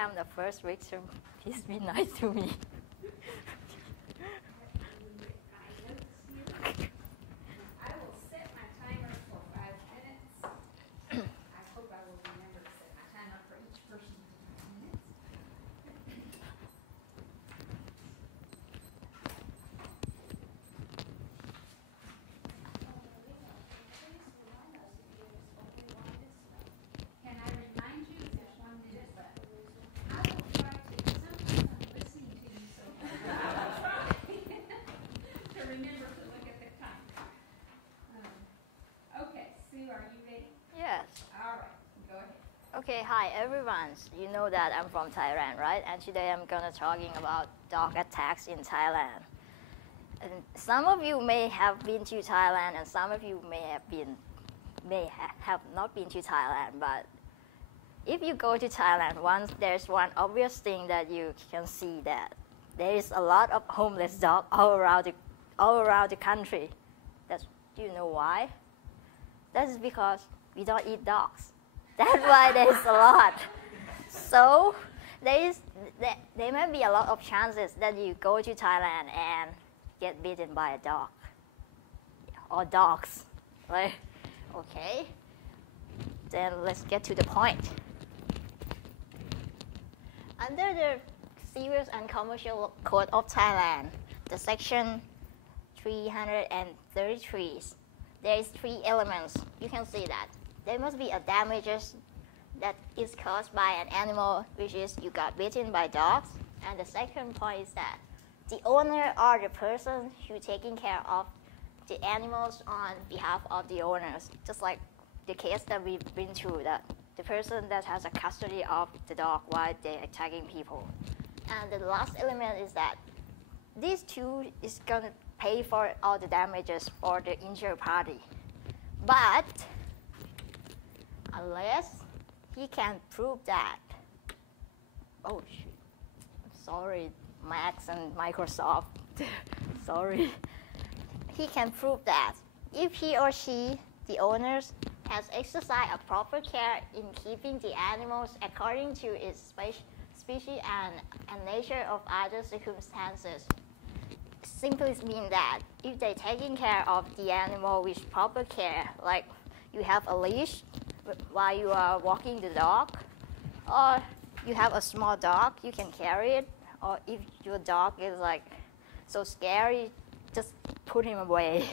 am the first victim. Please be nice to me. I will set my timer for 5 minutes. I hope I will remember to set my timer for each person for 5 minutes. Can I remind you there's 1 minute left? I will try to. Sometimes I'm listening to you so to remember to look at the time. Okay, Sue, are you ready? Yes. All right, go ahead. Okay, hi everyone. You know that I'm from Thailand, right? And today I'm gonna talking about dog attacks in Thailand. And some of you may have been to Thailand, and some of you may have not been to Thailand. But if you go to Thailand, there's one obvious thing that you can see, that there is a lot of homeless dogs all around the country. Do you know why? That is because we don't eat dogs. That's why there is a lot. So there may be a lot of chances that you go to Thailand and get bitten by a dog or dogs, right? Okay. Then let's get to the point. Under the Serious and Commercial Code of Thailand, the section 333, there is 3 elements. You can see that. There must be a damages that is caused by an animal, which is you got bitten by dogs. And the second point is that the owner or the person who taking care of the animals on behalf of the owners, just like the case that we've been through, that the person that has a custody of the dog while they're attacking people. And the last element is that these two is going to pay for all the damages for the injured party. But unless he can prove that, oh shoot, sorry, Max and Microsoft, sorry. He can prove that if he or she, the owners, has exercised a proper care in keeping the animals according to its species and nature of other circumstances. Simply mean that if they're taking care of the animal with proper care, like you have a leash while you are walking the dog, or you have a small dog, you can carry it, or if your dog is like so scary, just put him away.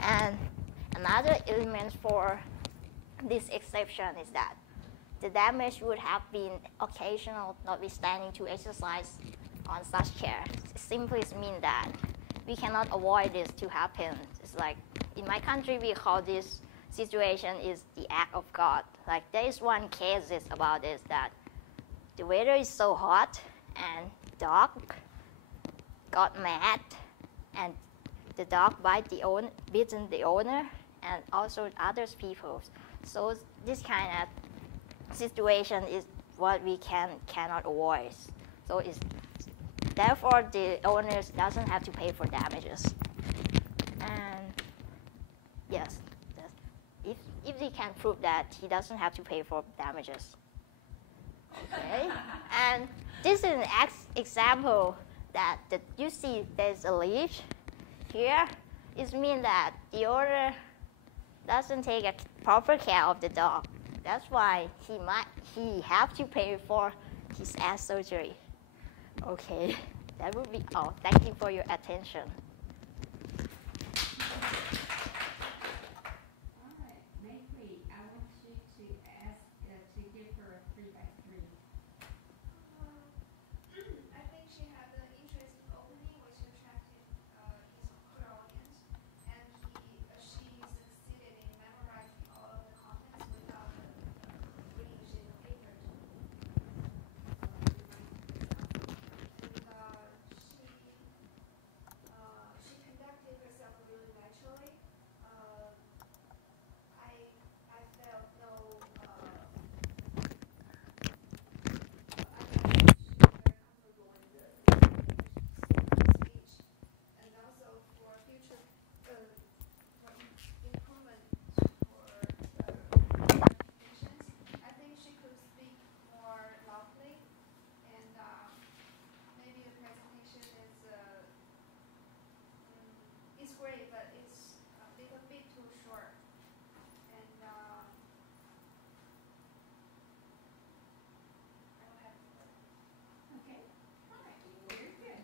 And another element for this exception is that the damage would have been occasional, notwithstanding to exercise on such care. It simply means that we cannot avoid this to happen. It's like in my country we call this situation is the act of God. Like there is one case about this, that the weather is so hot and dog got mad and the dog bitten the owner and also other people. So this kind of situation is what we cannot avoid. So it's therefore the owners doesn't have to pay for damages. And yes, if they can prove that, he doesn't have to pay for damages. Okay, and this is an example that you see there's a leash here. It means that the owner doesn't take a proper care of the dog. That's why he have to pay for his ass surgery. Okay, that would be all. Thank you for your attention. She conducted herself really naturally. could be too short. And I don't have okay. All right. Very good.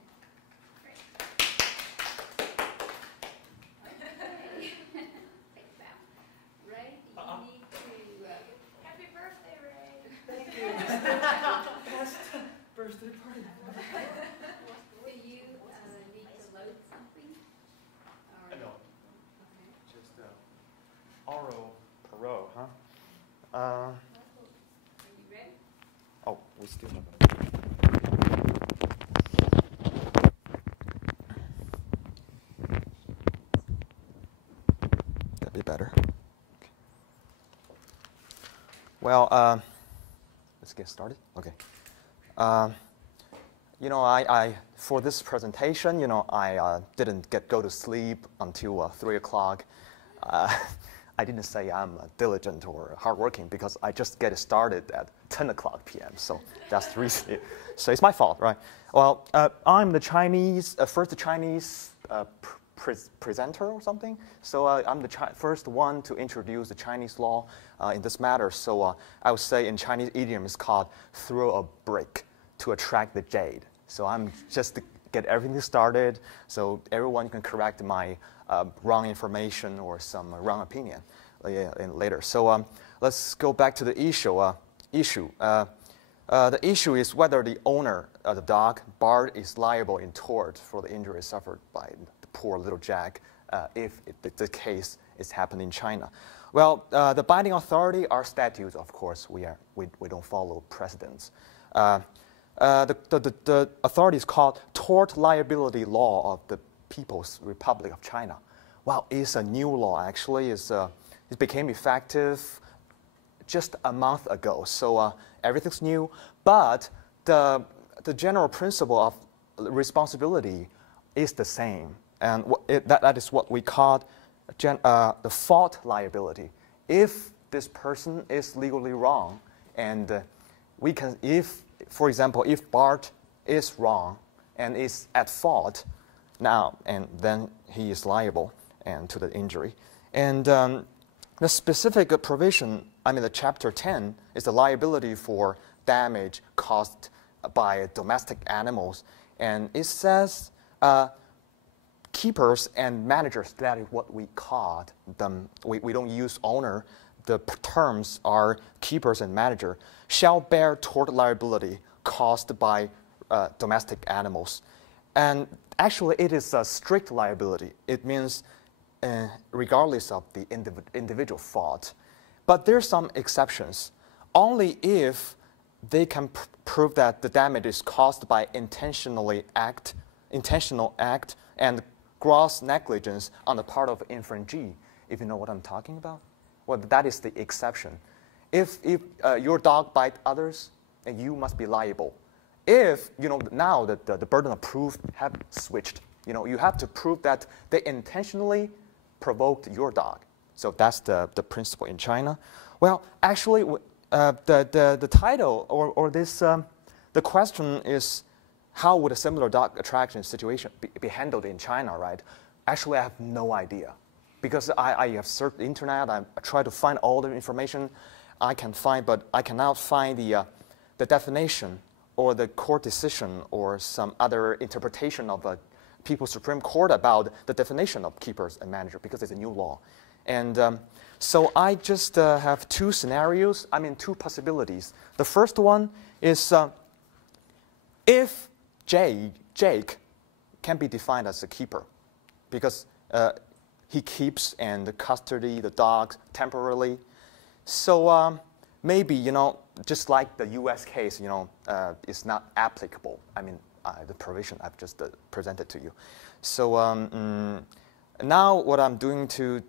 Great. Okay. Take a bow. Ray, you need to happy birthday, Ray. Thank you. Best birthday party. Do you need to load something? Or, No, okay. just oral parole, huh? Are you ready? Oh, we still have That'd be better. Okay. Well, let's get started. Okay. You know, I for this presentation, you know, I didn't go to sleep until 3 o'clock. I didn't say I'm diligent or hardworking because I just get started at 10 o'clock p.m. So that's the reason. So it's my fault, right? Well, I'm the first Chinese presenter or something. So I'm the first one to introduce the Chinese law in this matter. So I would say in Chinese idiom it's called throw a brick to attract the jade. So I'm just to get everything started so everyone can correct my wrong information or some wrong opinion later. So let's go back to the issue. The issue is whether the owner of the dog, Bart, is liable in tort for the injury suffered by the poor little Jack if the case is happening in China. Well, the binding authority are statutes, of course. We don't follow precedents. The authority is called Tort Liability Law of the People's Republic of China. Well, it's a new law, actually. It became effective just a month ago, so everything's new. But the general principle of responsibility is the same, and that is what we call the fault liability. If this person is legally wrong, and for example, if Bart is wrong and is at fault now, and then he is liable and to the injury. And the specific provision, the Chapter 10, is the liability for damage caused by domestic animals. And it says keepers and managers, that is what we call them. We don't use owner. The terms are keepers and manager, shall bear tort liability caused by domestic animals. And actually, it is a strict liability. It means regardless of the individual fault. But there's some exceptions. Only if they can prove that the damage is caused by intentional act and gross negligence on the part of infringee, if you know what I'm talking about. Well, that is the exception. If your dog bites others, and you must be liable. If now that the burden of proof have switched, you have to prove that they intentionally provoked your dog. So that's the principle in China. Well, actually, the title or this the question is, how would a similar dog attraction situation be handled in China, right? Actually, I have no idea, because I have searched the internet. I tried to find all the information I can find, but I cannot find the definition or the court decision or some other interpretation of a People's Supreme Court about the definition of keepers and manager, because it's a new law. And so I just have two scenarios, two possibilities. The first one is if Jake can be defined as a keeper, because he keeps and custody the dogs temporarily. So maybe, just like the U.S. case, is not applicable. The provision I've just presented to you. So now what I'm doing to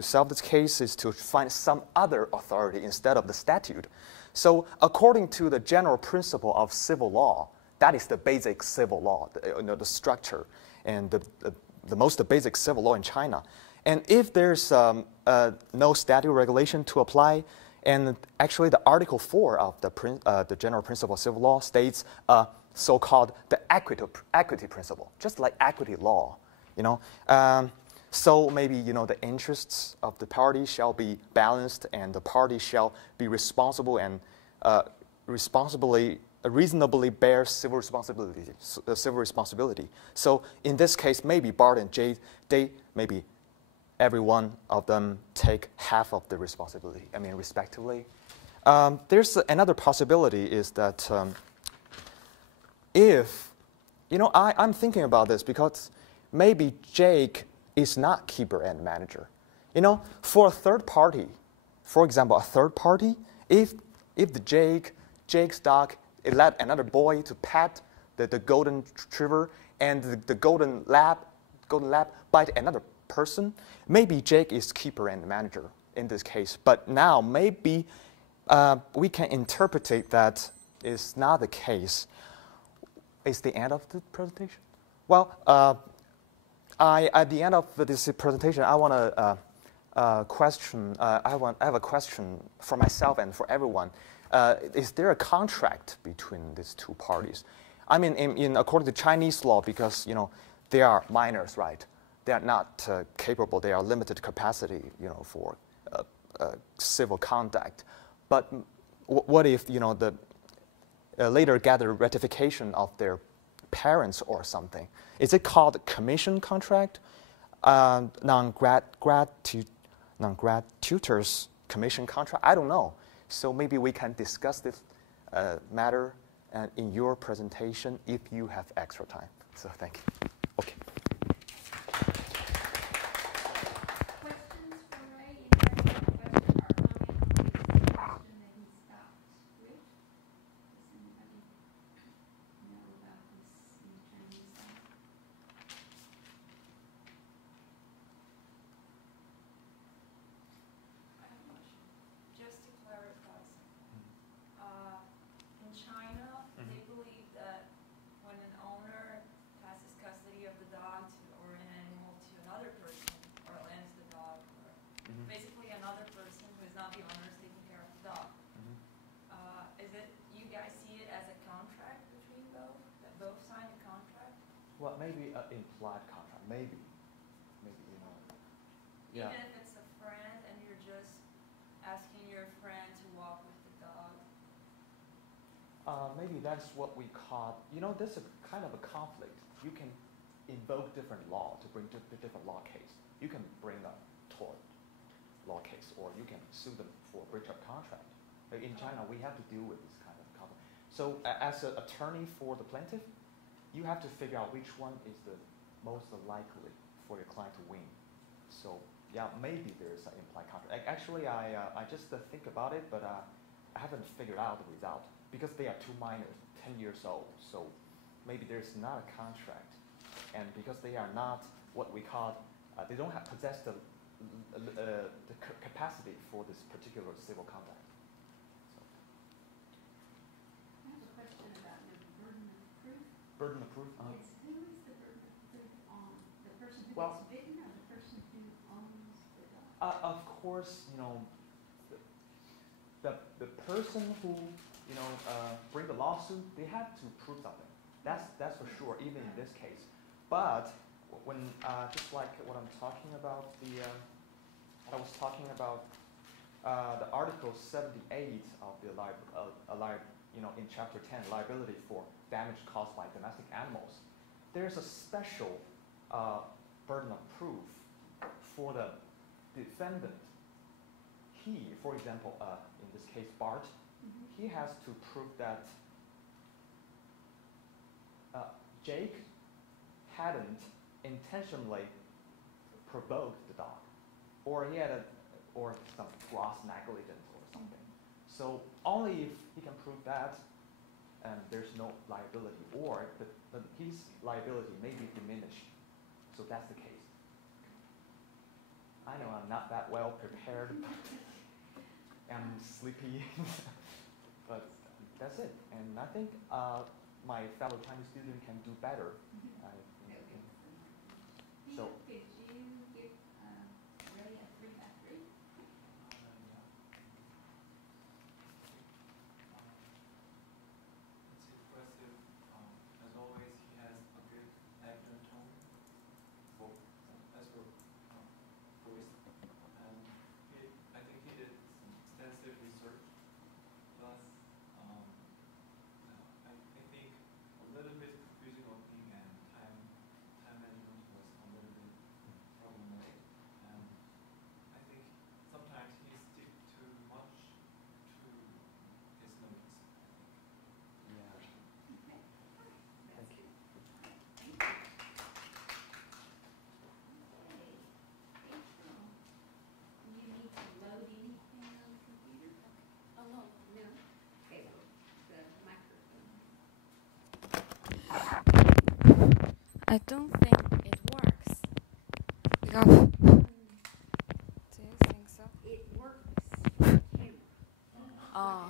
solve this case is to find some other authority instead of the statute. So according to the general principle of civil law, that is the basic civil law, the structure and the most basic civil law in China. And if there's no statute regulation to apply, and actually the Article 4 of the general principle of civil law states so-called the equity principle, just like equity law, So maybe the interests of the party shall be balanced, and the party shall be responsible and reasonably bear civil responsibility. So in this case, maybe Bart and Jade, maybe every one of them take half of the responsibility. I mean, respectively. There's another possibility is that if, I'm thinking about this because maybe Jake is not keeper and manager. For a third party, for example, a third party, if Jake's dog let another boy to pet the golden retriever, and the golden lab bite another person, maybe Jake is keeper and manager in this case. But now maybe we can interpret that is not the case. Is the end of the presentation? Well, at the end of this presentation, I want to question. I have a question for myself and for everyone. Is there a contract between these two parties? I mean, according to Chinese law, because they are minors, right? They are not capable. They are limited capacity, for civil conduct. But what if the later gather ratification of their parents or something? Is it called commission contract? Non-gratuitous commission contract? I don't know. So maybe we can discuss this matter in your presentation if you have extra time. So thank you. Okay. Questions for Ray? Anybody have a question or comment on the question that he stopped with? Does anybody know about this in the Chinese side? I have a question. Just to clarify something. In China, they believe that when an owner passes custody of the dog or an animal to another person, or lends the dog, or basically another person who is not the owner is taking care of the dog, is it, you guys see it as a contract between both, that both sign a contract? Well, maybe an implied contract. Maybe. Yeah. Even if it's a friend and you're just asking your friend to walk with the dog? Maybe that's what we call, this is kind of a conflict. You can invoke different law to bring different law case. You can bring a tort law case, or you can sue them for breach of contract. In China, we have to deal with this kind of conflict. So as an attorney for the plaintiff, you have to figure out which one is the most likely for your client to win. So yeah, maybe there's an implied contract. Actually, I just think about it, but I haven't figured out the result because they are two minors, 10 years old. So maybe there's not a contract, and because they are not what we call, they don't possess the capacity for this particular civil conduct. I have a question about your burden of proof. Burden of proof? Yes, who is the burden of proof on? The person who Well, gets bitten or the person who owns the dog? Of course, the person who bring the lawsuit, they have to prove something. That's for sure, even in this case. But when just like what I'm talking about, I was talking about the Article 78 of the in Chapter 10, liability for damage caused by domestic animals. There's a special burden of proof for the defendant. He, for example, in this case, Bart, he has to prove that Jake hadn't intentionally provoked the dog, or he had or some gross negligence or something. So only if he can prove that, there's no liability, or his liability may be diminished. So that's the case. I know I'm not that well prepared. I'm sleepy, but that's it. And I think my fellow Chinese student can do better. So. Could you give Ray a 3x3? It's impressive. As always, he has a good accent tone. As for I don't think it works. Because do you think so? It works for camera. Oh,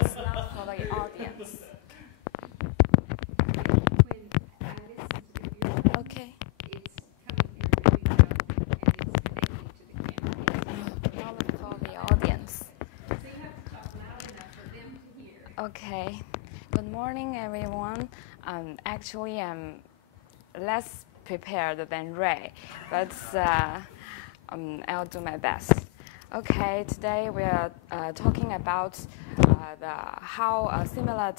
it's not for the audience. When I listen to the viewer, Okay. it's coming here really well, and it's connecting to the camera. Not for the audience. So you have to talk loud enough for them to hear. Okay. Good morning, everyone. Actually, I'm less prepared than Ray, but I'll do my best. Okay, today we are talking about how a similar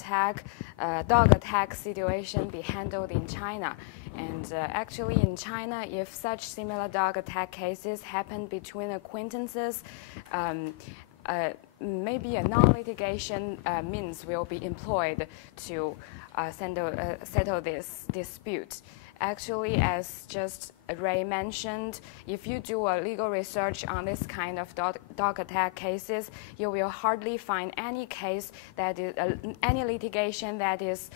dog attack situation be handled in China. And actually in China, if such similar dog attack cases happen between acquaintances, maybe a non-litigation means will be employed to settle this dispute. Actually, as just Ray mentioned, if you do a legal research on this kind of dog attack cases, you will hardly find any case that is any litigation that is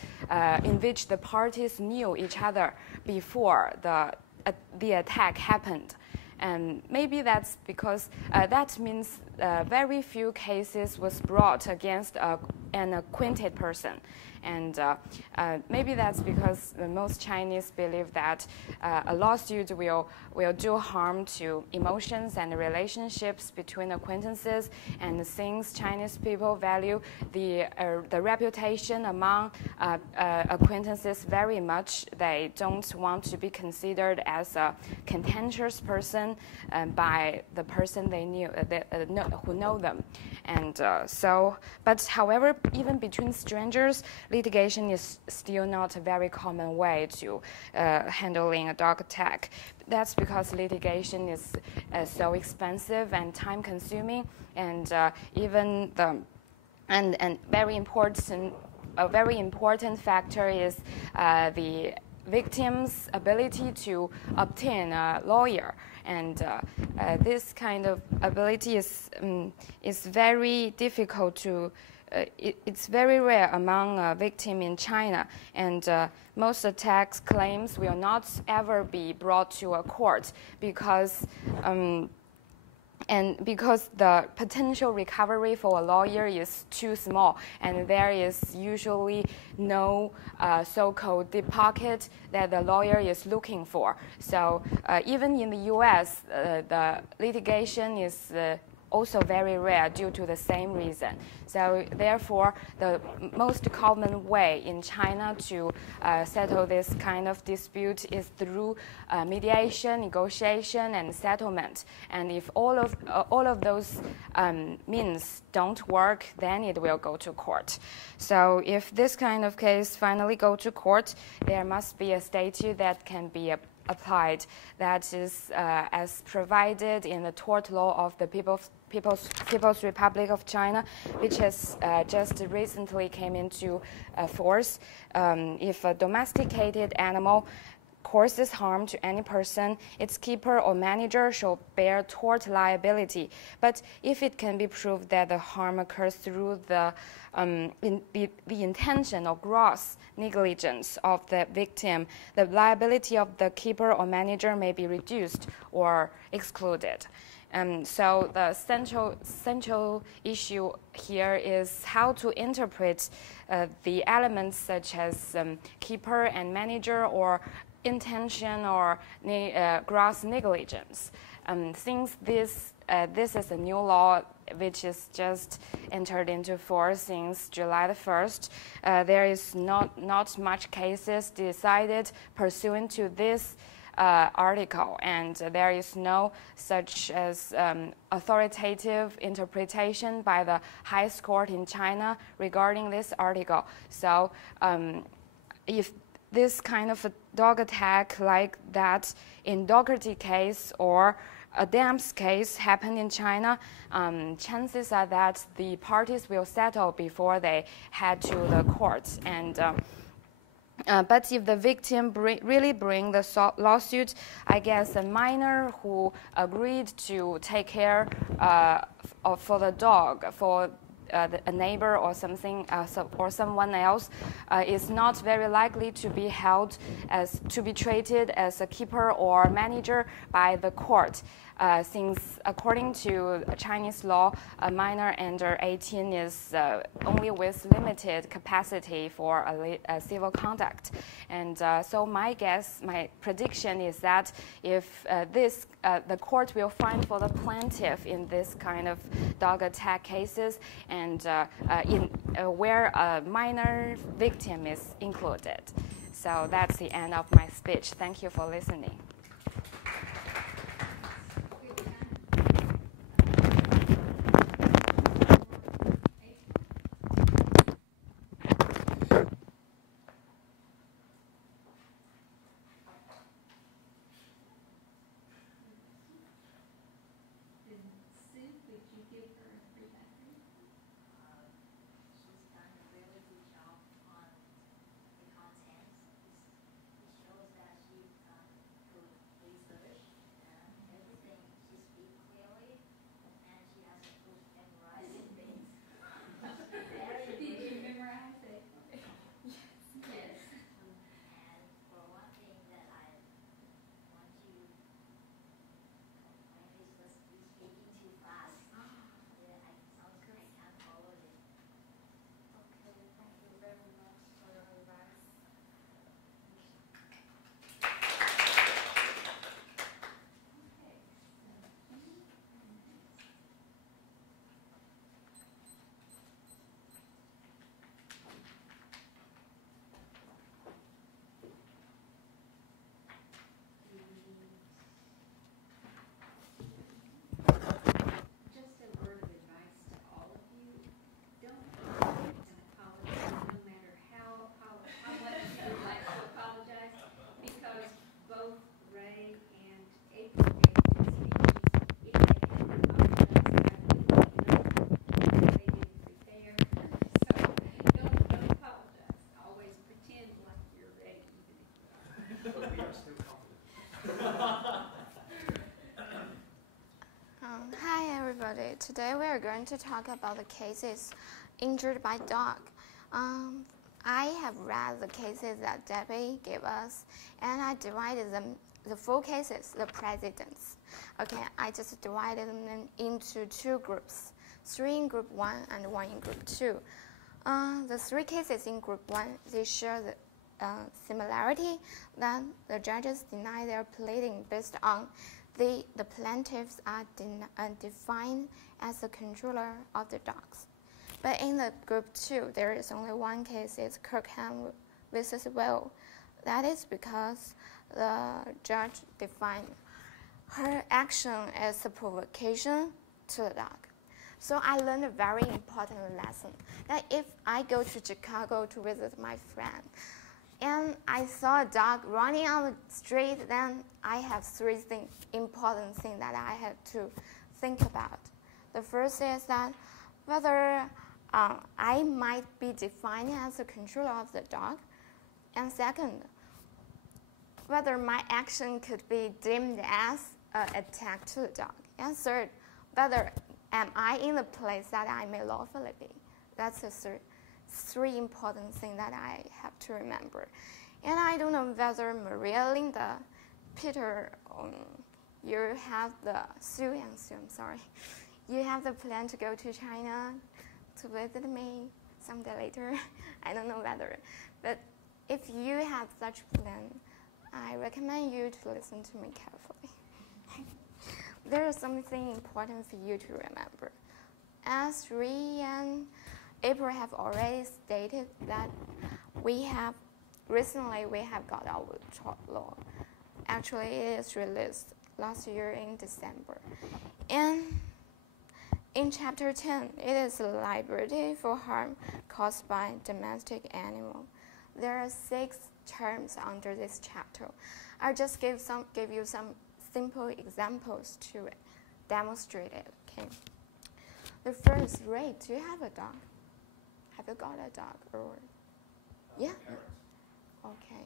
in which the parties knew each other before the attack happened. And maybe that's because that means very few cases was brought against an acquainted person. And maybe that's because most Chinese believe that a lawsuit will do harm to emotions and relationships between acquaintances. And since Chinese people value the reputation among acquaintances very much, they don't want to be considered as a contentious person by the person they knew who know them. And but however, even between strangers, litigation is still not a very common way to handling a dog attack. That's because litigation is so expensive and time-consuming, and even and very important. A very important factor is the victim's ability to obtain a lawyer. And this kind of ability is very difficult to. It's very rare among a victim in China, and most attack claims will not ever be brought to a court because. And because the potential recovery for a lawyer is too small, and there is usually no so-called deep pocket that the lawyer is looking for. So even in the U.S., the litigation is also very rare due to the same reason. So therefore, the most common way in China to settle this kind of dispute is through mediation, negotiation, and settlement. And if all of those means don't work, then it will go to court. So if this kind of case finally go to court, there must be a statute that can be applied, that is as provided in the tort law of the People's Republic of China, which has just recently came into force. If a domesticated animal causes harm to any person, its keeper or manager shall bear tort liability. But if it can be proved that the harm occurs through the intention or gross negligence of the victim, the liability of the keeper or manager may be reduced or excluded. So the central issue here is how to interpret the elements such as keeper and manager, or intention, or gross negligence. Since this is a new law which is just entered into force since July the 1st, there is not much cases decided pursuant to this article, and there is no such as authoritative interpretation by the highest court in China regarding this article. So if this kind of a dog attack like that in Doherty case or Adams case happened in China, chances are that the parties will settle before they head to the courts. And but if the victim really bring the lawsuit, I guess a minor who agreed to take care for the dog, for a neighbor or something, or someone else, is not very likely to be to be treated as a keeper or manager by the court. Since according to Chinese law, a minor under 18 is only with limited capacity for a civil conduct. And so my prediction is that if the court will find for the plaintiff in this kind of dog attack cases, and where a minor victim is included. So that's the end of my speech. Thank you for listening. Hi everybody. Today we are going to talk about the cases injured by dog. I have read the cases that Debbie gave us, and I divided them, the 4 cases, the precedents. Okay, I just divided them into 2 groups, 3 in group 1 and 1 in group 2. The 3 cases in group 1, they share the similarity that the judges deny their pleading based on the plaintiffs are defined as the controller of the dogs. But in the group 2, there is only 1 case, it's Kirkham versus Will. That is because the judge defined her action as a provocation to the dog. So I learned a very important lesson, that if I go to Chicago to visit my friend, and I saw a dog running on the street, then I have 3 important things that I have to think about. The first is that whether I might be defined as a controller of the dog, and second, whether my action could be deemed as an attack to the dog, and third, whether am I in the place that I may lawfully be. That's the 3 important things that I have to remember. And I don't know whether Maria, Linda, Peter, you have you have the plan to go to China to visit me someday later. I don't know whether, but if you have such plan, I recommend you to listen to me carefully. There is something important for you to remember. As Ree and April have already stated that recently we have got our tort law. Actually, it is released last year in December. And in Chapter 10, it is liability for harm caused by domestic animal. There are 6 terms under this chapter. I'll just give you some simple examples to demonstrate it. Okay. The first, Ray, do you have a dog? Have you got a dog or? Yeah. Okay.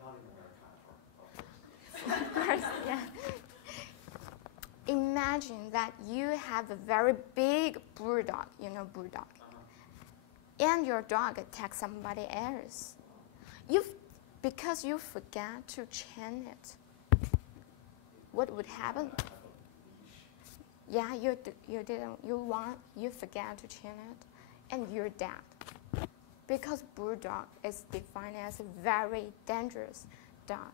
Not in America. Of course, yeah. imagine that you have a very big bulldog, you know, bulldog, and your dog attacks somebody else. Because you forgot to chain it, what would happen? Yeah, you forgot to chain it, and you're dead. Because bulldog is defined as a very dangerous dog.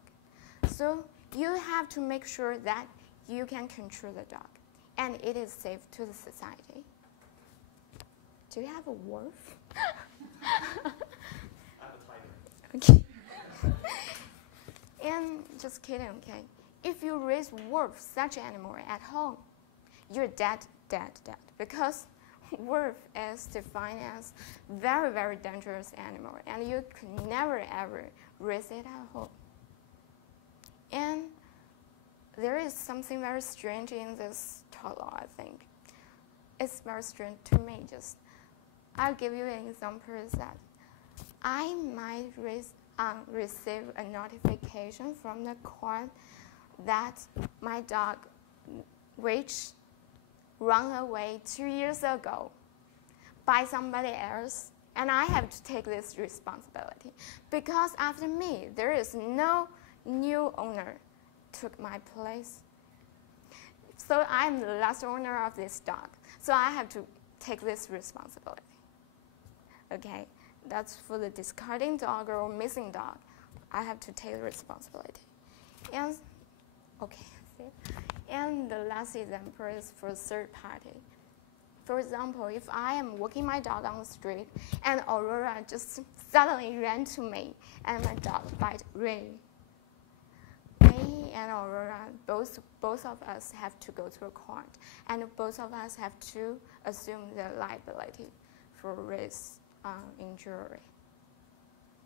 So you have to make sure that you can control the dog, and it is safe to the society. Do you have a wolf? I have a tiger. Okay. And just kidding, okay? If you raise wolf, such animal at home, you're dead. Because wolf is defined as very, very dangerous animal, and you can never ever raise it at home. And there is something very strange in this tort law, I think. It's very strange to me. I'll give you an example is that I might receive a notification from the court that my dog, which ran away 2 years ago by somebody else, and I have to take this responsibility. Because after me, there is no new owner took my place. So I'm the last owner of this dog. So I have to take this responsibility. Okay, that's for the discarding dog or missing dog. I have to take the responsibility. And and the last example is for third party. For example, if I am walking my dog on the street and Aurora just suddenly ran to me and my dog bite Ray. Me and Aurora, both of us have to go to a court, and both of us have to assume the liability for Ray's injury.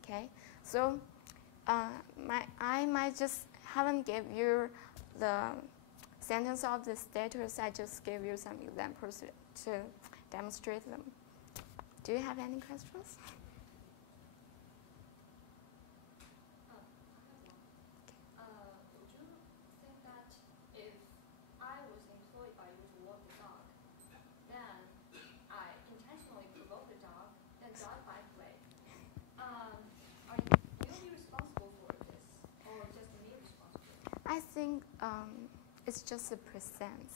Okay, so I might just haven't give you the sentence of the status. I just gave you some examples to demonstrate them. Do you have any questions? Would you think that if I was employed by you to walk the dog, then I intentionally provoke the dog, then dog bites Ray? Are you responsible for this, or just me responsible? I think it's just a percent.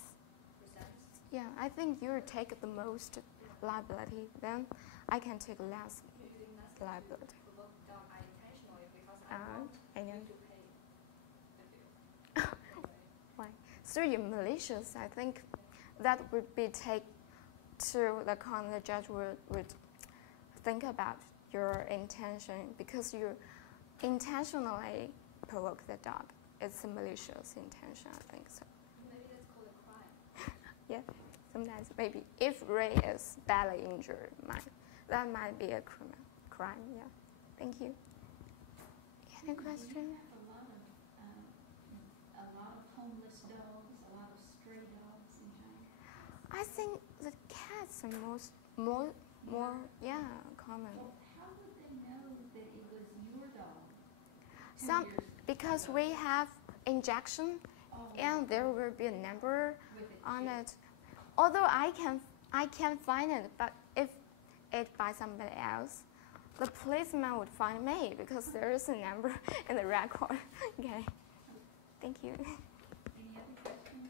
Yeah, I think you take the most liability, then I can take less liability. Provoke the dog intentionally because I want you to pay the bill. Why? So you're malicious. I think that would be take to the court. The judge would think about your intention because you intentionally provoke the dog. It's a malicious intention, I think so. Maybe that's called a crime. Yeah, sometimes maybe if Ray is badly injured, that might be a crime. Yeah. Thank you. Any question? We have a lot of homeless dogs, a lot of stray dogs in China. I think the cats are more common. Well, how would they know that it was your dog? Because we have injection, and there will be a number on it. Although I can find it, but if it by somebody else, the policeman would find me because there is a number in the record. Okay. Thank you. Any other questions?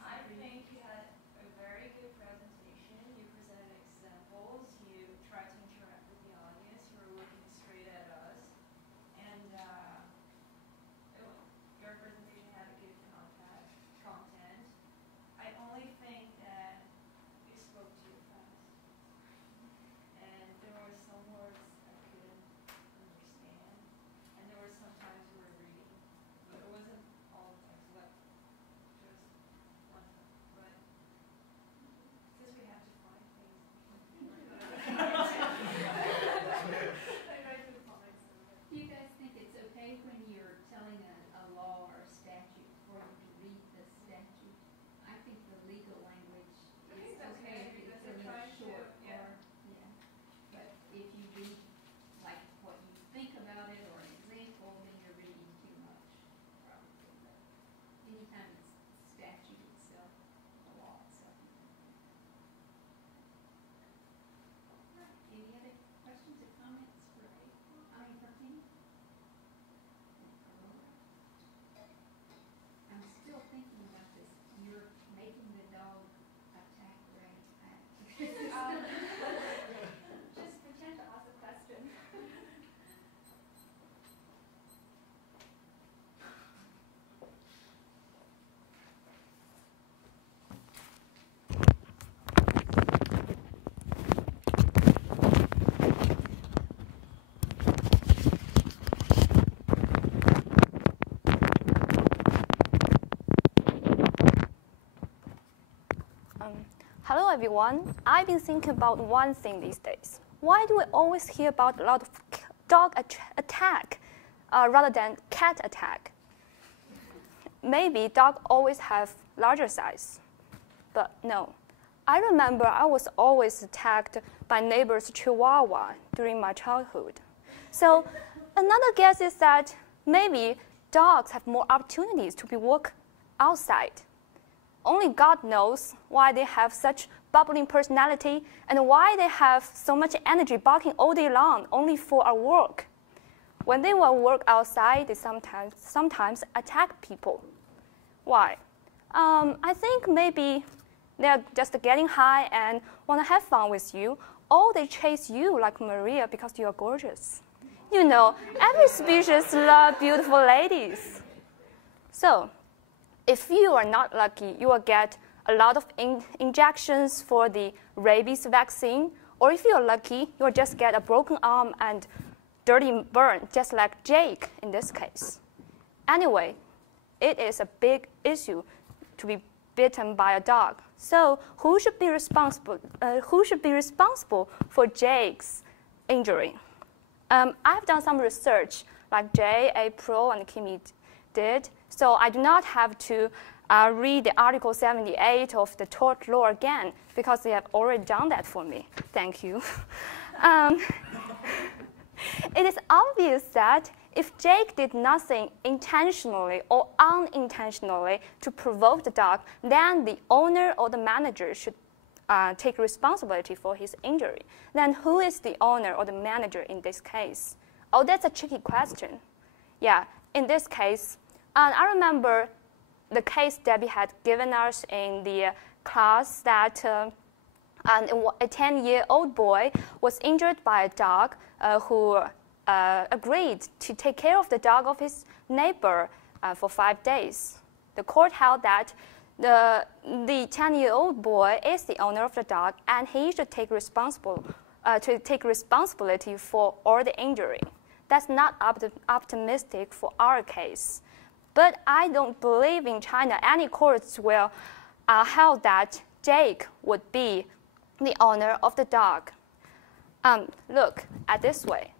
I think you had a very good presentation. You presented examples. You tried to interact with the audience. You were looking straight at us. And your presentation had a good Hello everyone. I've been thinking about one thing these days. Why do we always hear about a lot of dog attack rather than cat attack? Maybe dogs always have larger size, but no. I remember I was always attacked by neighbor's chihuahua during my childhood. So another guess is that maybe dogs have more opportunities to be work outside. Only God knows why they have such bubbling personality and why they have so much energy barking all day long only for our work. When they will work outside, they sometimes attack people. Why? I think maybe they're just getting high and want to have fun with you, or they chase you like Maria because you're gorgeous. You know, every species loves beautiful ladies. So, if you are not lucky, you will get a lot of injections for the rabies vaccine, or if you're lucky, you'll just get a broken arm and dirty burn, just like Jake in this case. Anyway, it is a big issue to be bitten by a dog. So who should be responsible for Jake's injury? I've done some research like Jay, April, and Kimmy did, so I do not have to read the Article 78 of the tort law again because they have already done that for me. Thank you. It is obvious that if Jake did nothing intentionally or unintentionally to provoke the dog, then the owner or the manager should take responsibility for his injury. Then who is the owner or the manager in this case? Oh, that's a tricky question. Yeah, in this case, I remember the case Debbie had given us in the class that a 10-year-old boy was injured by a dog who agreed to take care of the dog of his neighbor for 5 days. The court held that the 10-year-old boy is the owner of the dog and he should take responsibility for all the injury. That's not optimistic for our case. But I don't believe in China any courts will hold that Jake would be the owner of the dog. Look at this way.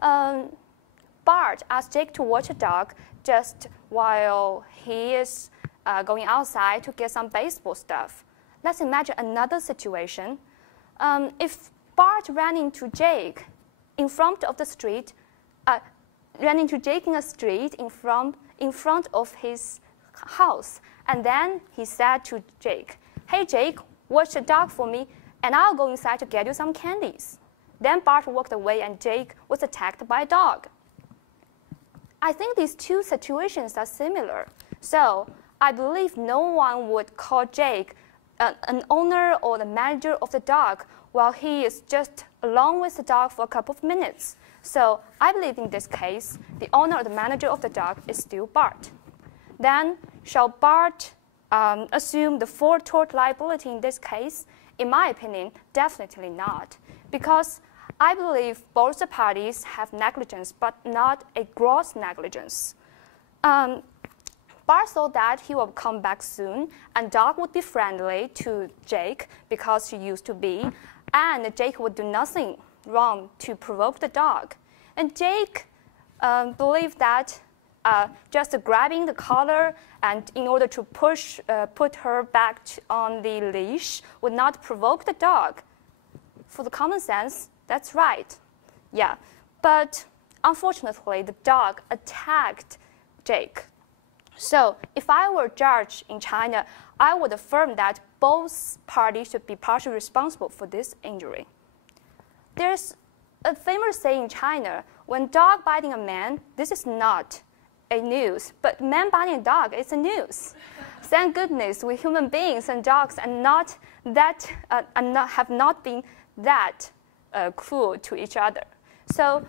Bart asked Jake to watch a dog just while he is going outside to get some baseball stuff. Let's imagine another situation. If Bart ran into Jake in front of the street, ran into Jake in a street in front of his house, and then he said to Jake, "Hey Jake, watch the dog for me, and I'll go inside to get you some candies." Then Bart walked away and Jake was attacked by a dog. I think these two situations are similar. So I believe no one would call Jake an owner or the manager of the dog while he is just alone with the dog for a couple of minutes. So I believe in this case, the owner or the manager of the dog is still Bart. Then shall Bart assume the full tort liability in this case? In my opinion, definitely not. Because I believe both the parties have negligence, but not a gross negligence. Bart thought that he will come back soon, and dog would be friendly to Jake because she used to be, and Jake would do nothing wrong to provoke the dog. And Jake believed that just grabbing the collar and in order to put her back on the leash would not provoke the dog. For the common sense, that's right. Yeah, but unfortunately, the dog attacked Jake. So if I were a judge in China, I would affirm that both parties should be partially responsible for this injury. There's a famous saying in China, when dog biting a man, this is not a news, but man biting a dog is a news. Thank goodness we human beings and dogs are not that, have not been that cruel to each other. So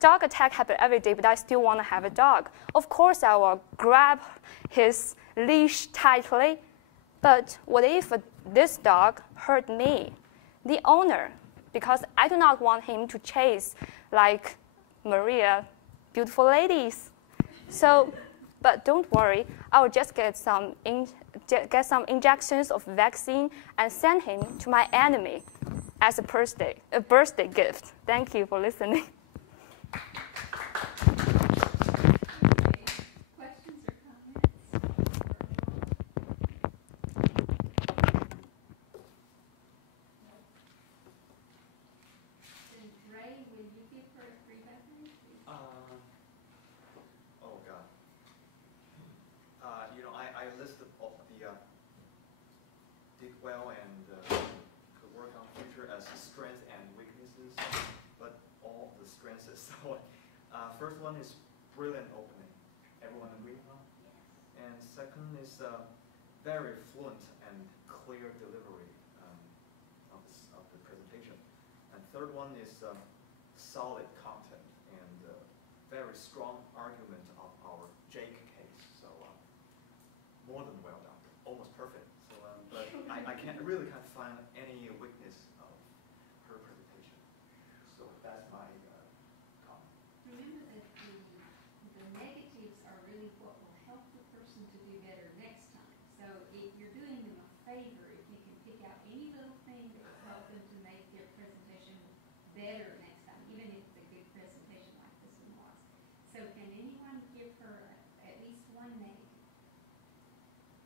dog attack happen every day, but I still want to have a dog. Of course, I will grab his leash tightly, but what if this dog hurt me, the owner? Because I do not want him to chase like Maria, beautiful ladies. So, but don't worry, I will just get some get some injections of vaccine and send him to my enemy as a birthday gift. Thank you for listening. Questions or comments? And Ray, will you give her a free beverage? Oh God. I listed all the did well and could work on future as strengths and weaknesses, but all the strengths. So first one is brilliant opening. Everyone agree on? Yes. And second is very fluent and clear delivery of the presentation. And third one is solid content and very strong argument of our Jake case. So more than well done, almost perfect. So, but I really can't find any weakness of her presentation. So that's my comment. Remember that the negatives are really what will help the person to do better next time. So if you're doing them a favor, if you can pick out any little thing that will help them to make their presentation better next time, even if it's a good presentation like this one was. So can anyone give her at least one negative?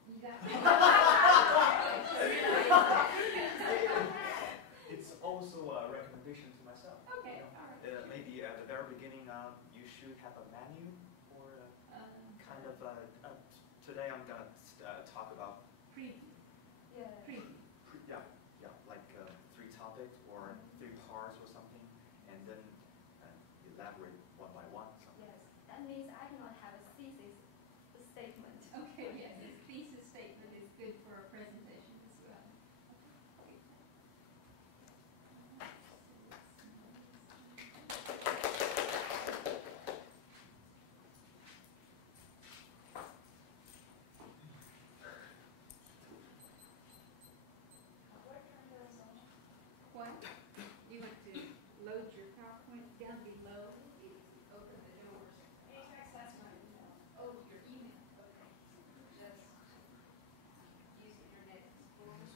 You got It's also a recommendation to myself. Okay, all right. Maybe at the very beginning, you should have a menu or kind of. Today I'm gonna talk about Preview. Yeah. Preview. yeah, like 3 topics or 3 parts or something, and then elaborate one by one. Yes, that means I cannot have a thesis statement. Okay, yes, this thesis statement is good for a presentation as well. What? You want to load your PowerPoint down below? You open the doors. Oh, your email, okay. Just use Internet Explorer.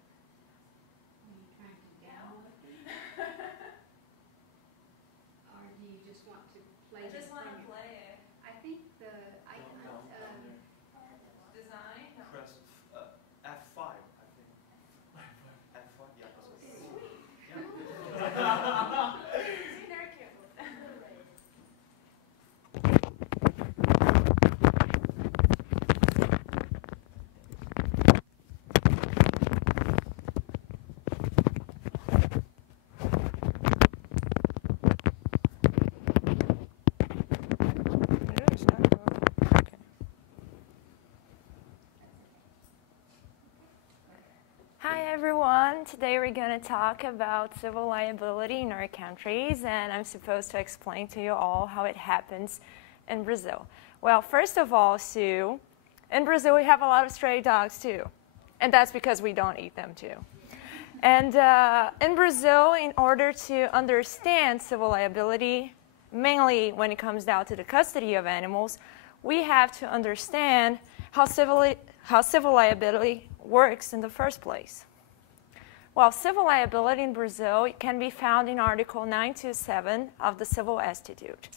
Are you trying to download it? Or do you just want to play I just it want from to your- play it. I think the icon, Design? Press F5, I think. F5, yeah. See, very careful. Hi everyone, today we're going to talk about civil liability in our countries, and I'm supposed to explain to you all how it happens in Brazil. Well, first of all, Sue, in Brazil we have a lot of stray dogs too, and that's because we don't eat them too. And in Brazil, in order to understand civil liability, mainly when it comes down to the custody of animals, we have to understand how civil liability works in the first place. Well, civil liability in Brazil can be found in Article 927 of the Civil Statute.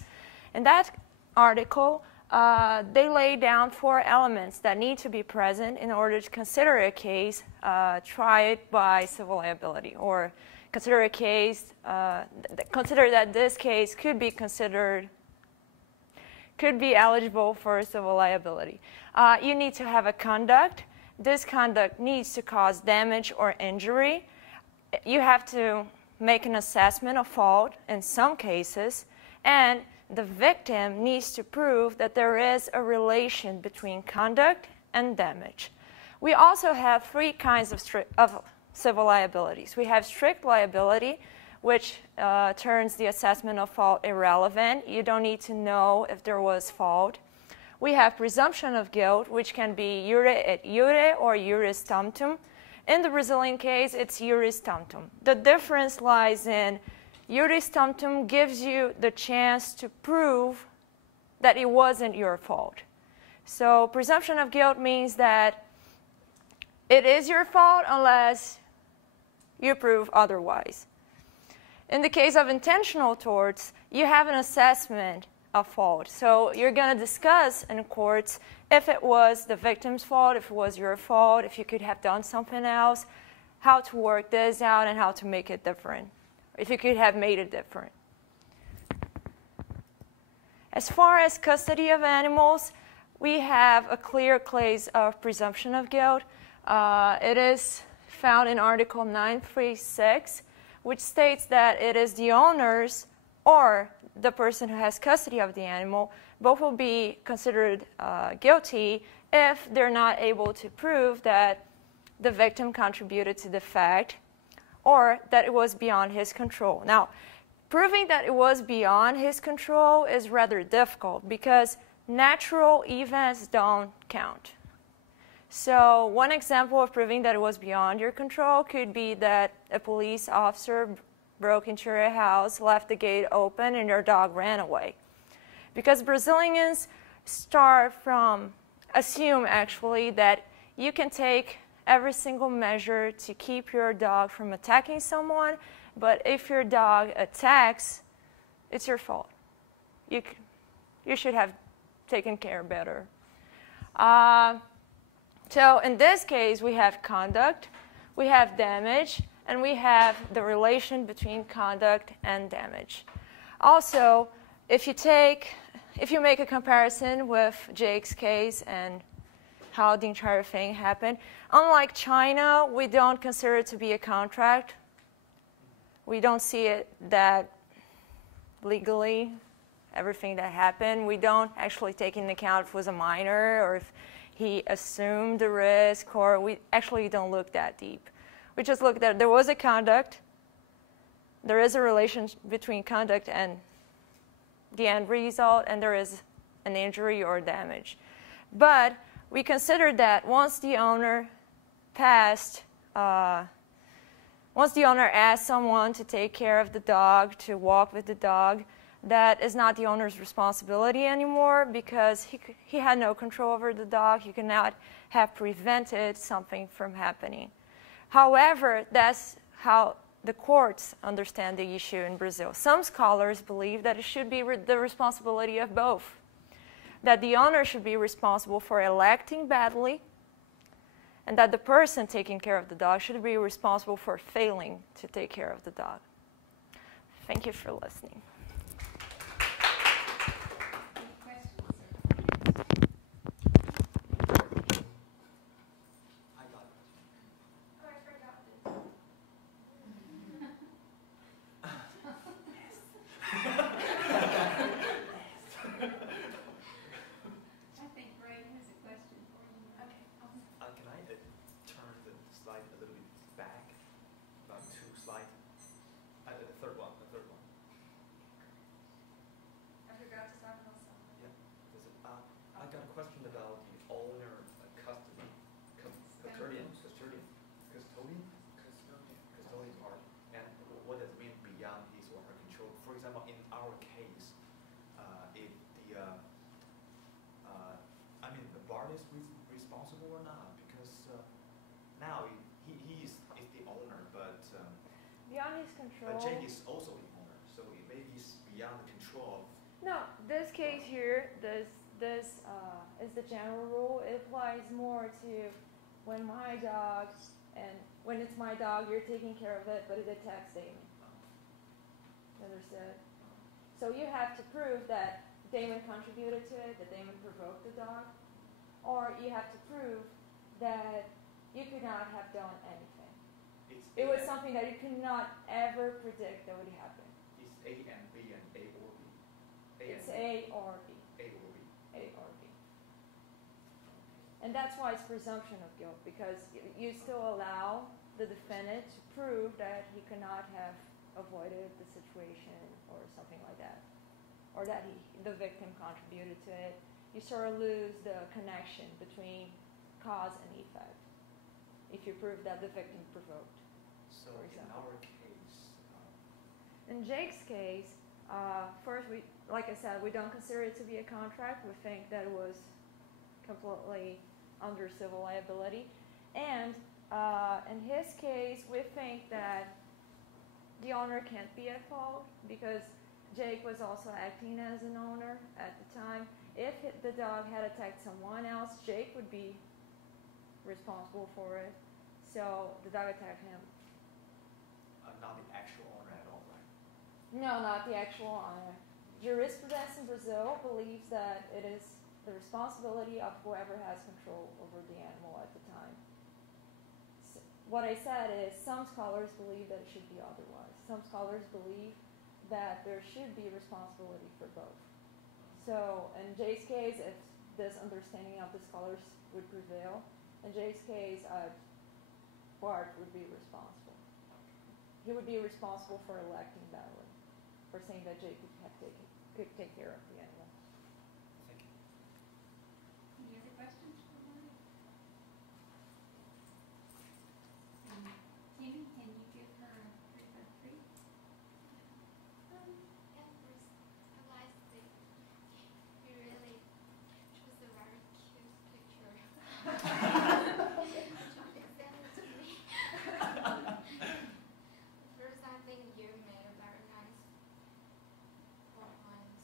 In that article, they lay down 4 elements that need to be present in order to consider a case tried by civil liability, or consider a case, consider that this case could be eligible for civil liability. You need to have a conduct. This conduct needs to cause damage or injury. You have to make an assessment of fault in some cases, and the victim needs to prove that there is a relation between conduct and damage. We also have 3 kinds of civil liabilities. We have strict liability, which turns the assessment of fault irrelevant. You don't need to know if there was fault. We have presumption of guilt, which can be jure et jure or juris tantum. In the Brazilian case, it's juris tantum. The difference lies in juris tantum gives you the chance to prove that it wasn't your fault. So presumption of guilt means that it is your fault unless you prove otherwise. In the case of intentional torts, you have an assessment of fault. So you're going to discuss in courts if it was the victim's fault, if it was your fault, if you could have done something else, how to work this out and how to make it different, if you could have made it different. As far as custody of animals, we have a clear case of presumption of guilt. It is found in Article 936, which states that it is the owners or the person who has custody of the animal, both will be considered guilty if they're not able to prove that the victim contributed to the fact or that it was beyond his control. Now, proving that it was beyond his control is rather difficult because natural events don't count. So one example of proving that it was beyond your control could be that a police officer broke into your house, left the gate open, and your dog ran away. Because Brazilians assume actually that you can take every single measure to keep your dog from attacking someone, but if your dog attacks, it's your fault. You should have taken care better. So in this case, we have conduct, we have damage, and we have the relation between conduct and damage. Also, if you make a comparison with Jake's case and how the entire thing happened, unlike China, we don't consider it to be a contract. We don't see it that legally, everything that happened. We don't actually take into account if it was a minor or if he assumed the risk, or we actually don't look that deep. We just look that there was a conduct, there is a relation between conduct and the end result, and there is an injury or damage. But we considered that once the owner asked someone to take care of the dog, to walk with the dog, that is not the owner's responsibility anymore because he had no control over the dog. He could not have prevented something from happening. However, that's how the courts understand the issue in Brazil. Some scholars believe that it should be the responsibility of both, that the owner should be responsible for electing badly, and that the person taking care of the dog should be responsible for failing to take care of the dog. Thank you for listening. For example, in our case, or not? Because now he is the owner, but Beyond his control. Jake is also the owner, so maybe he's beyond the control of. No, this case here, this is the general rule. It applies more to when my dog, and when it's my dog, you're taking care of it, but it attacks Damon. Understood? So you have to prove that Damon contributed to it, that Damon provoked the dog, or you have to prove that you could not have done anything. It was something that you could not ever predict that would happen. It's A and B and A or B. It's A or B. A or B. A or B. And that's why it's presumption of guilt, because you still allow the defendant to prove that he could not have avoided the situation or something like that, or that the victim contributed to it. You sort of lose the connection between cause and effect if you prove that the victim provoked. So in our case, in Jake's case, first, like I said, we don't consider it to be a contract. We think that it was completely under civil liability. And in his case, we think that the owner can't be at fault because Jake was also acting as an owner at the time. If the dog had attacked someone else, Jake would be responsible for it. So the dog attacked him. not the actual owner at all, right? No, not the actual owner. Jurisprudence in Brazil believes that it is the responsibility of whoever has control over the animal at the time. So what I said is some scholars believe that it should be otherwise. Some scholars believe that there should be responsibility for both. So in Jay's case, if this understanding of the scholars would prevail, in Jay's case, Bart would be responsible. He would be responsible for electing Beverly, for saying that Jay could take care of the animal. Thank you. Any other questions for Lily? Timmy, can you give her 3 by 3? At first, I realized that you really chose a very cute picture. Send it to me. First, I think you made a very nice performance.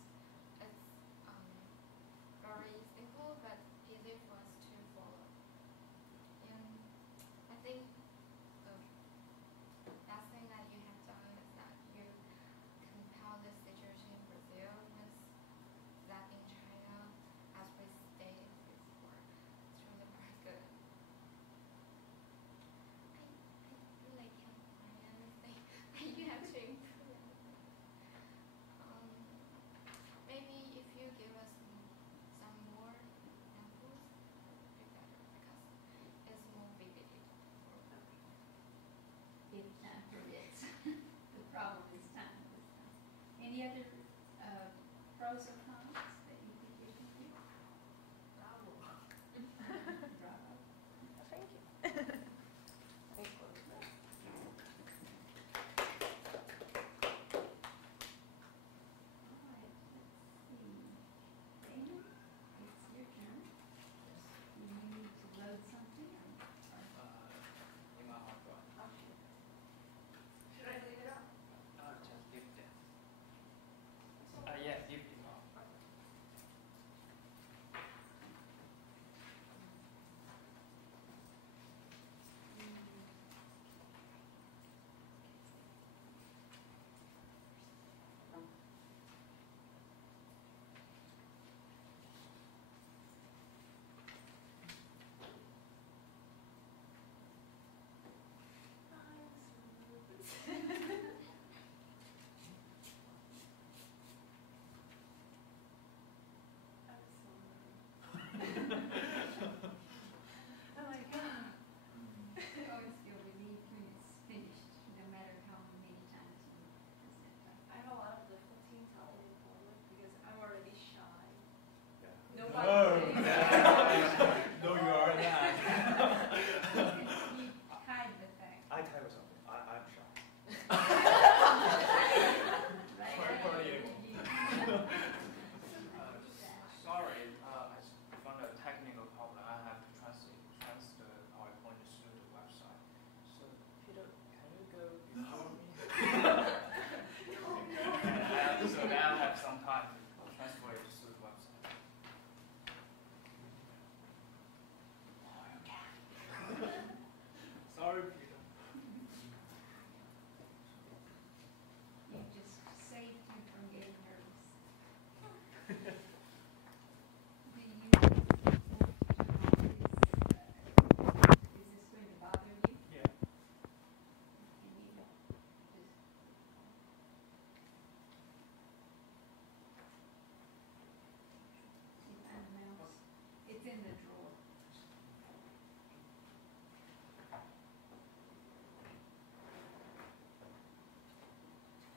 in the drawer.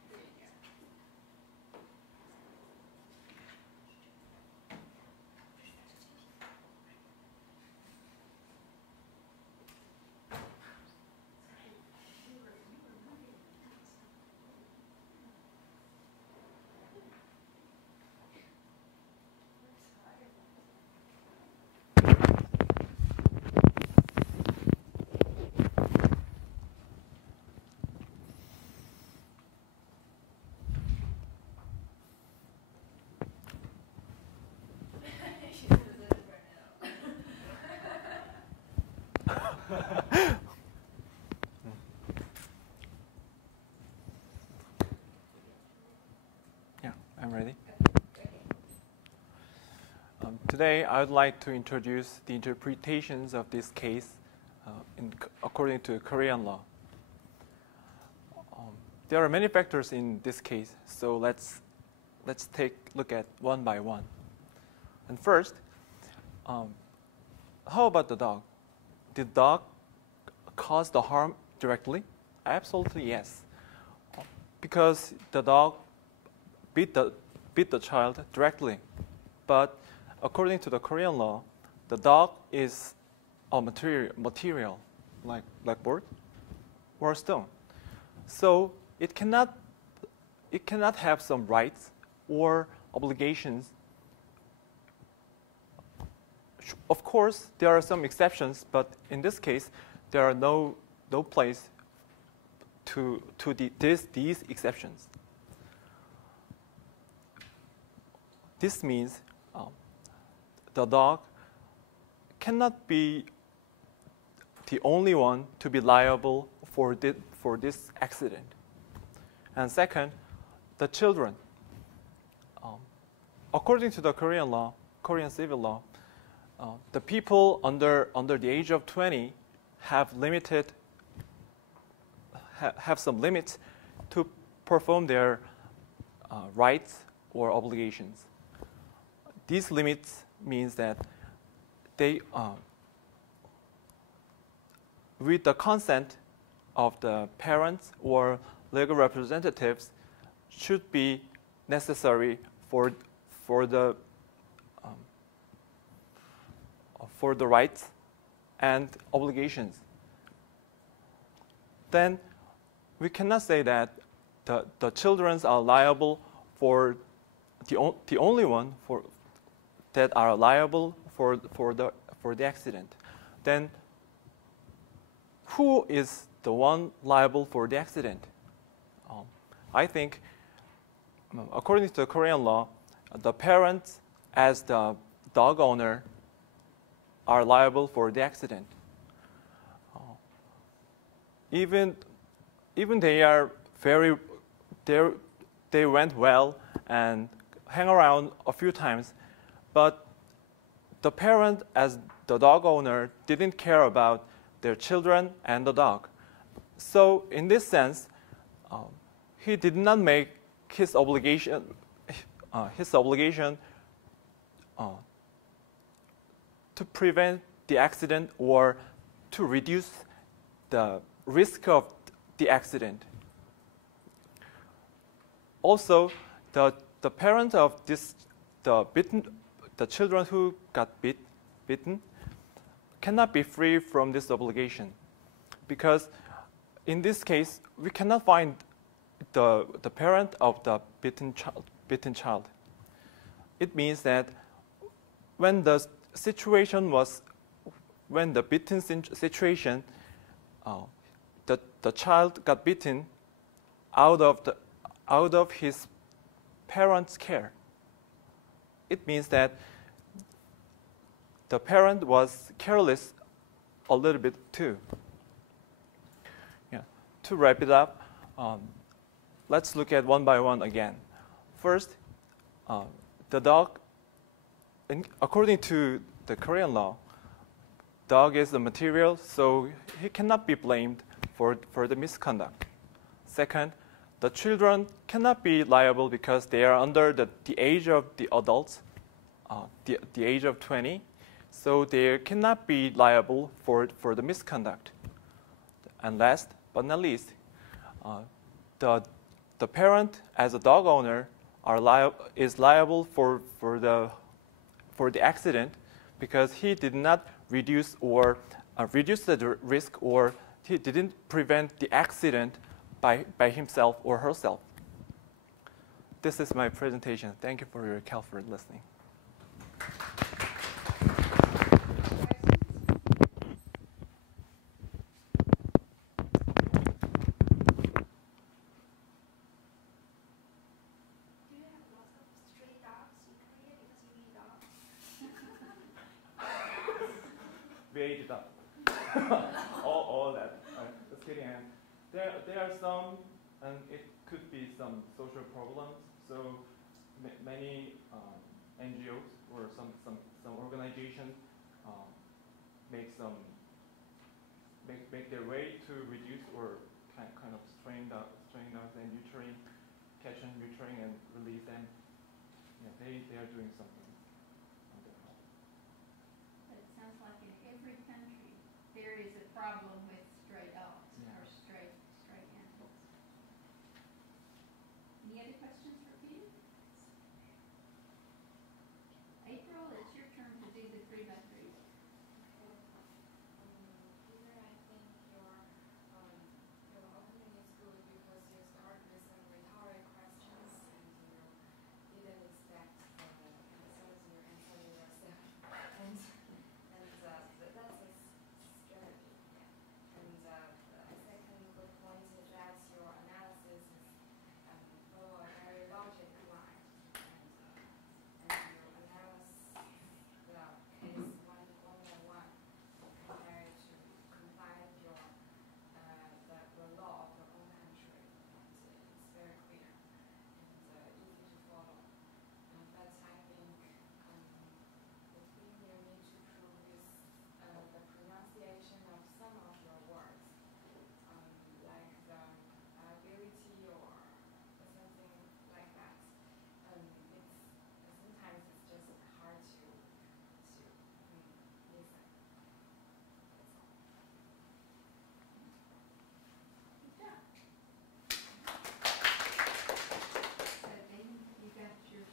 There you go. Yeah, I'm ready. Today, I would like to introduce the interpretations of this case according to Korean law. There are many factors in this case, so let's take a look at one by one. And first, how about the dog? Did dog cause the harm directly? Absolutely yes, because the dog beat the child directly. But according to the Korean law, the dog is a material like board or stone. So it cannot have some rights or obligations. Of course, there are some exceptions, but in this case, there are no place to these exceptions. This means the dog cannot be the only one to be liable for this accident. And second, the children. According to the Korean civil law, the people under the age of 20 have some limits to perform their rights or obligations. These limits means that they, with the consent of the parents or legal representatives, should be necessary for the rights and obligations. Then we cannot say that the children are liable for the only one that are liable for the accident. Then who is the one liable for the accident? I think, according to the Korean law, the parents as the dog owner are liable for the accident. Even they are they went well and hang around a few times, but the parent as the dog owner didn't care about their children and the dog. So in this sense, he did not make his obligation to prevent the accident or to reduce the risk of the accident. Also, the parent of the children who got bitten cannot be free from this obligation, because in this case we cannot find the parent of the bitten child. It means that when the bitten situation, the child got bitten out of his parents' care. It means that the parent was careless a little bit too. Yeah. To wrap it up, let's look at one by one again. First, the dog, according to the Korean law, dog is a material, so he cannot be blamed for the misconduct. Second, the children cannot be liable because they are under the age of the adults, the age of 20. so they cannot be liable for the misconduct. And last but not least, the parent as a dog owner is liable for the accident because he did not reduce the risk, or he didn't prevent the accident by himself or herself. This is my presentation. Thank you for your careful listening. Do you have lots of stray dogs in Korea because you need dogs? We ate it up. all that. Just kidding. And there are some, and it could be some social problems. So many NGOs or some organizations make their way to reduce or kind of strain dogs and neutering, catch and neutering and release them. Yeah, they are doing something on their own. But it sounds like in every country there is a problem with stray dogs or stray animals. Any other questions for Peter? April, it's your turn to do the 3x3. Peter, I think your opening is good because you start with some rhetoric questions and you didn't expect the answers, you answer yourself. And that's a strategy. Yeah. And the second good point is that your analysis is follow a very logic line. And your analysis the case one by one compared to comply with the law of your own country. And it's very clear and easy to follow. But I think the thing you need to prove is the pronunciation of some of your words, like the ability or something like that. Sometimes it's just hard to listen. That's all. So then you got yours.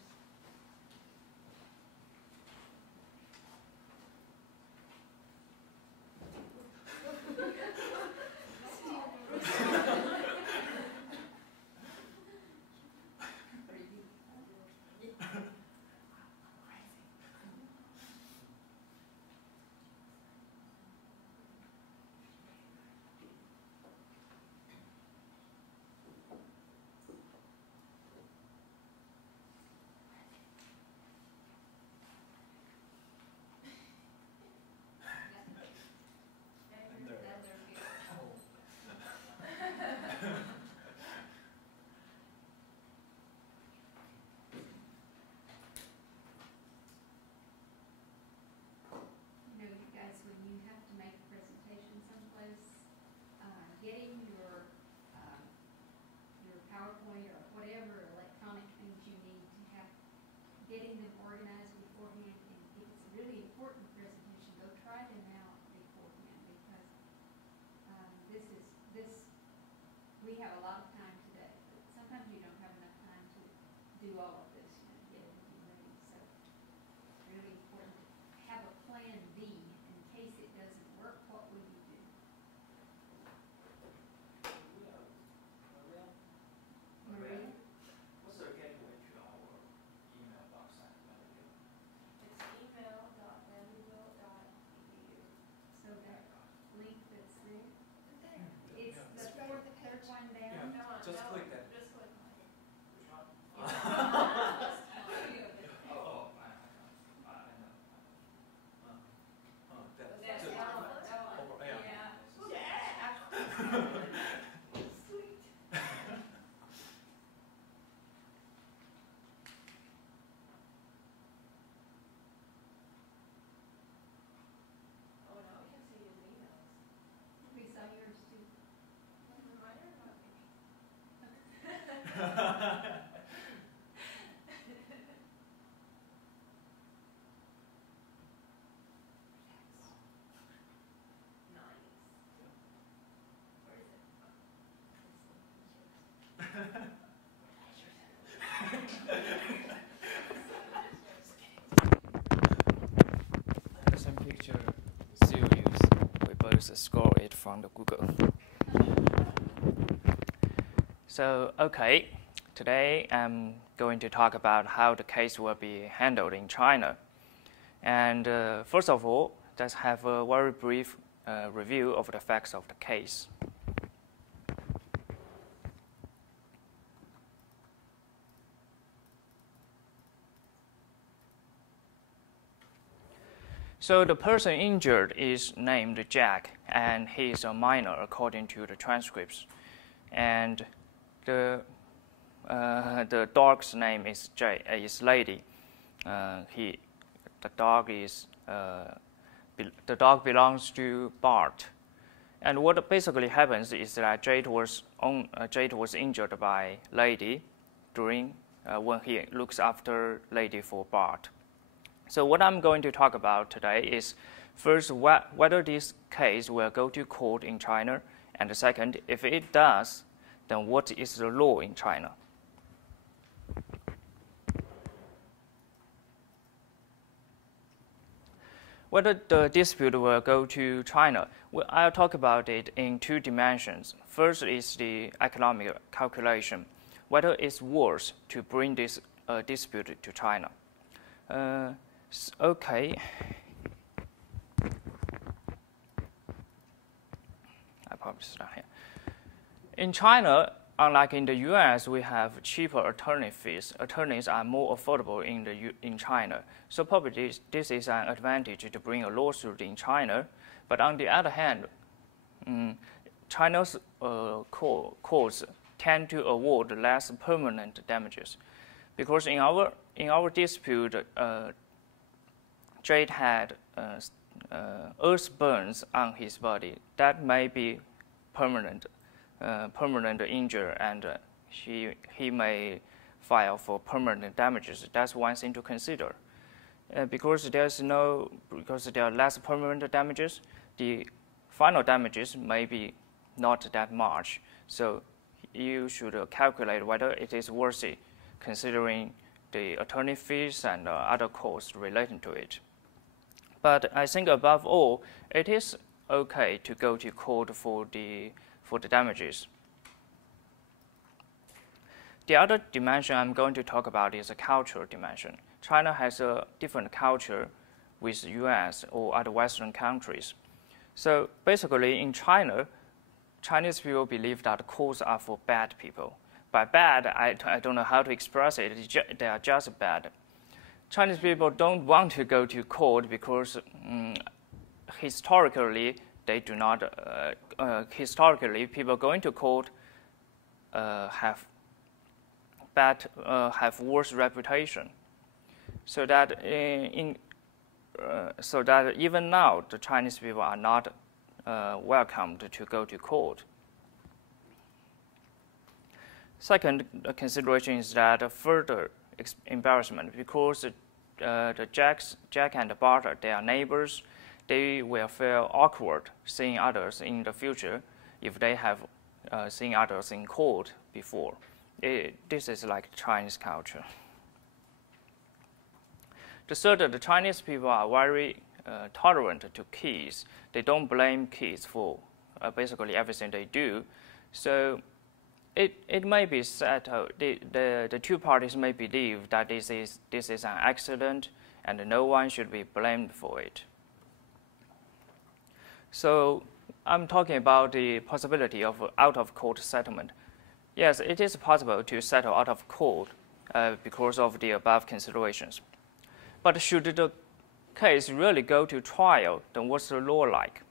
You know, you guys, when you have to make a presentation someplace, getting your PowerPoint or whatever electronic things you need to have, getting them organized beforehand, and if it's a really important presentation, go try them out beforehand because we have a lot of time today, but sometimes you don't have enough time to do all of this, get everything ready. So it's really important to have a plan B in case it doesn't work. What will you do? Maria? What's the gateway to our email box? just scroll it from the Google. So, okay, today I'm going to talk about how the case will be handled in China. And first of all, let's have a very brief review of the facts of the case. So the person injured is named Jack, and he is a minor according to the transcripts. And the dog's name is Lady. The dog belongs to Bart. And what basically happens is that Jade was injured by Lady during when he looks after Lady for Bart. So what I'm going to talk about today is first whether this case will go to court in China, and second, if it does, then what is the law in China? Whether the dispute will go to China, I'll talk about it in two dimensions. First is the economic calculation, whether it's worth to bring this dispute to China. Okay. I probably start here. In China, unlike in the US, we have cheaper attorney fees. Attorneys are more affordable in China. So probably this is an advantage to bring a lawsuit in China. But on the other hand, China's courts tend to award less permanent damages. Because in our dispute, Jade had earth burns on his body. That may be permanent injury, and he may file for permanent damages. That's one thing to consider. Because there are less permanent damages, the final damages may be not that much. So you should calculate whether it is worth it, considering the attorney fees and other costs relating to it. But I think above all, it is okay to go to court for the damages. The other dimension I'm going to talk about is a cultural dimension. China has a different culture with the US or other Western countries. So basically in China, Chinese people believe that courts are for bad people. By bad, I don't know how to express it. They are just bad. Chinese people don't want to go to court because historically they do not. Historically, people going to court have worse reputation. So that even now the Chinese people are not welcomed to go to court. Second consideration is that further embarrassment, because the Jack and Bart, they are neighbors. They will feel awkward seeing others in the future if they have seen others in court before. This is like Chinese culture. The third, the Chinese people are very tolerant to kids. They don't blame kids for basically everything they do. So it may be settled. The two parties may believe that this is an accident and no one should be blamed for it. So I'm talking about the possibility of out-of-court settlement. Yes, it is possible to settle out of court because of the above considerations. But should the case really go to trial, then what's the law like?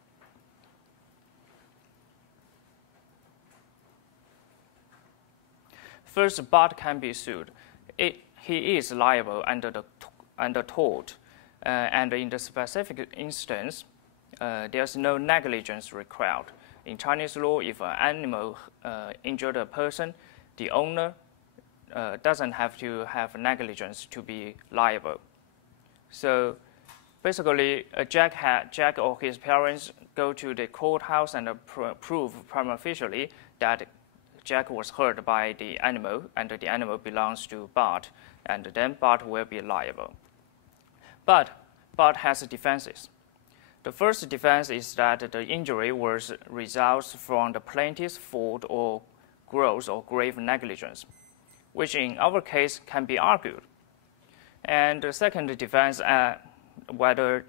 First, Bart can be sued. He is liable under tort, and in the specific instance, there's no negligence required. In Chinese law, if an animal injured a person, the owner doesn't have to have negligence to be liable. So basically, Jack or his parents go to the courthouse and prove prima facie that Jack was hurt by the animal, and the animal belongs to Bart, and then Bart will be liable. But Bart has defenses. The first defense is that the injury was results from the plaintiff's fault or gross or grave negligence, which in our case can be argued. And the second defense, whether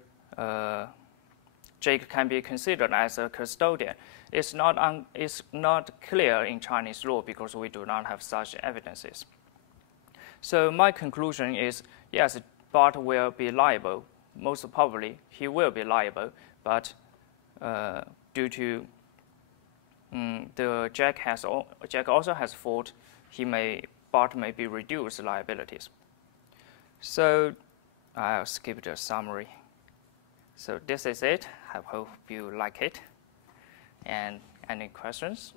Jake can be considered as a custodian, is not clear in Chinese law because we do not have such evidences. So my conclusion is, yes, Bart will be liable. Most probably, he will be liable, but due to Jack also has fault, Bart may be reduced liabilities. So I'll skip the summary. So this is it. I hope you like it. And any questions?